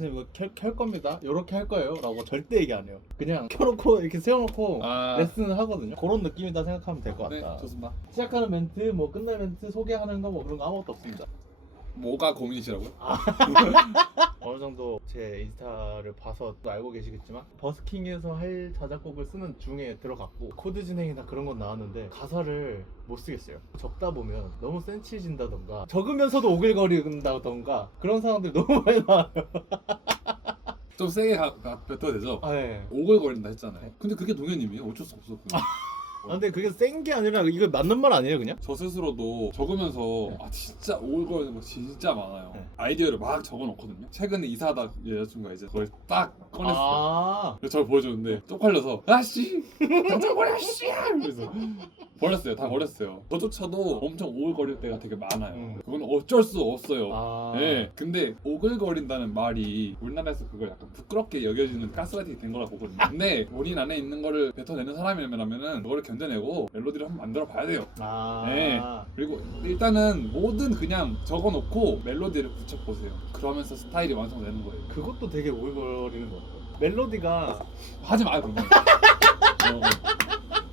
선생님 이거 켤, 켤 겁니다. 이렇게 할 거예요. 라고 절대 얘기 안 해요. 그냥 켜놓고 이렇게 세워놓고 아. 레슨을 하거든요. 그런 느낌이다 생각하면 될 것 네, 같다. 좋습니다. 시작하는 멘트, 뭐 끝날 멘트 소개하는 거 뭐 그런 거 아무것도 없습니다. 뭐가 고민이시라고요? 어느 정도 제 인스타를 봐서 또 알고 계시겠지만 버스킹에서 할 자작곡을 쓰는 중에 들어갔고 코드 진행이나 그런 건 나왔는데 가사를 못 쓰겠어요 적다 보면 너무 센치해진다던가 적으면서도 오글거린다던가 그런 상황들이 너무 많이 나와요 좀 세게 가, 가, 뱉어도 되죠? 아, 네. 오글거린다 했잖아요. 근데 그게 동현님이에요. 어쩔 수. 그냥. 아, 근데 그게 센 게 아니라 이거 맞는 말 아니에요 그냥? 저 스스로도 적으면서 아 진짜 오글거리는 거 진짜 많아요. 네. 아이디어를 막 적어놓거든요. 최근에 이사하다 여자친구가 이제 그걸 딱 꺼냈어. 요아 그래서 저를 보여줬는데 쪽팔려서 아씨 버려 씨 그래서 버렸어요 다 버렸어요 저조차도 엄청 오글거릴 때가 되게 많아요 음. 그건 어쩔 수 없어요 아. 네, 근데 오글거린다는 말이 우리나라에서 그걸 약간 부끄럽게 여겨지는 가스라이팅이 된 거라고 보거든요. 근데 본인 안에 있는 거를 뱉어내는 사람이라면은 그거를 견뎌내고 멜로디를 한번 만들어 봐야 돼요. 아. 네. 그리고 일단은 뭐든 그냥 적어놓고 멜로디를 붙여보세요. 그러면서 스타일이 완성되는 거예요. 그것도 되게 오글거리는 것 같아요 멜로디가 하지 마요 그런 거. 어,